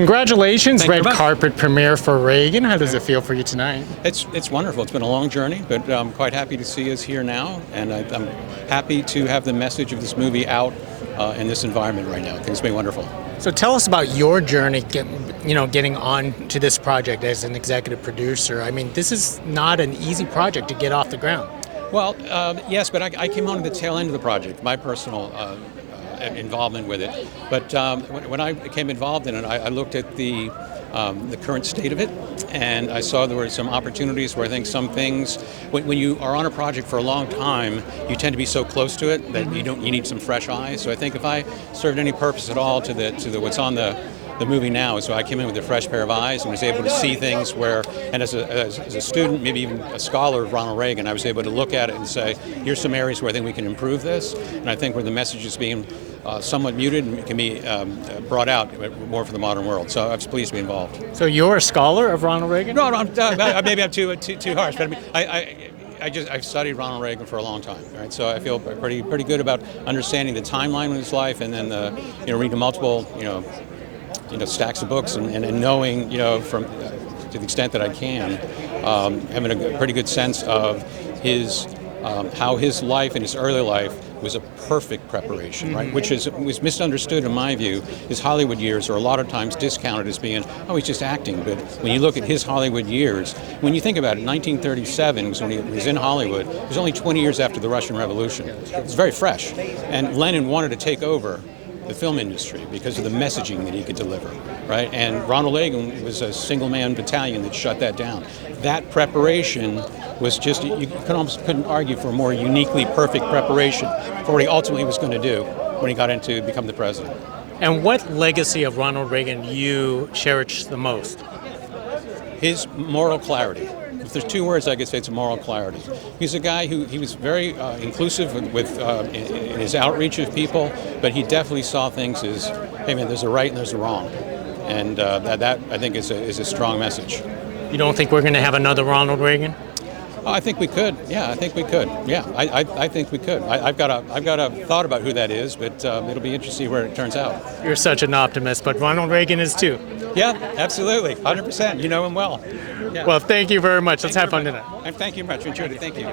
congratulations, Thank you red very much. carpet premiere for Reagan. How does it feel for you tonight? It's wonderful. It's been a long journey, but I'm quite happy to see us here now, and I'm happy to have the message of this movie out in this environment right now. I think it's been wonderful. So tell us about your journey, getting on to this project as an executive producer. I mean, this is not an easy project to get off the ground. Well, yes, but I came on at the tail end of the project, my personal involvement with it. But when I became involved in it, I looked at the current state of it, and I saw there were some opportunities where I think some things, when you are on a project for a long time, you tend to be so close to it that you need some fresh eyes. So I think if I served any purpose at all to the what's on the movie now, so I came in with a fresh pair of eyes and was able to see things where, and as a student, maybe even a scholar of Ronald Reagan, I was able to look at it and say, here's some areas where I think we can improve this, and I think where the message is being somewhat muted and can be brought out more for the modern world. So I was pleased to be involved. So you're a scholar of Ronald Reagan? No, maybe I'm too harsh, but I mean, I've studied Ronald Reagan for a long time, right? So I feel pretty good about understanding the timeline of his life, and then reading multiple stacks of books and knowing from to the extent that I can, having a pretty good sense of his how his life and his early life was a perfect preparation, right? Which was misunderstood in my view. His Hollywood years are a lot of times discounted as being, oh, he's just acting. But when you look at his Hollywood years, when you think about it, 1937 was when he was in Hollywood. It was only 20 years after the Russian Revolution. It's very fresh. And Lenin wanted to take over the film industry because of the messaging that he could deliver, right? And Ronald Reagan was a single-man battalion that shut that down. That preparation was just, you couldn't argue for a more uniquely perfect preparation for what he ultimately was going to do when he got into become the president. And what legacy of Ronald Reagan do you cherish the most? His moral clarity. If there's two words I could say, it's moral clarity. He's a guy he was very inclusive in his outreach of people, but he definitely saw things as, hey man, there's a right and there's a wrong. And that I think is a strong message. You don't think we're going to have another Ronald Reagan? Oh, I think we could. Yeah, I think we could. Yeah, I think we could. I've got a thought about who that is, but it'll be interesting to see where it turns out. You're such an optimist, but Ronald Reagan is too. Yeah, absolutely, 100%. You know him well. Yeah. Well, thank you very much. Let's have fun tonight. Thank you much. Enjoyed it. Thank you.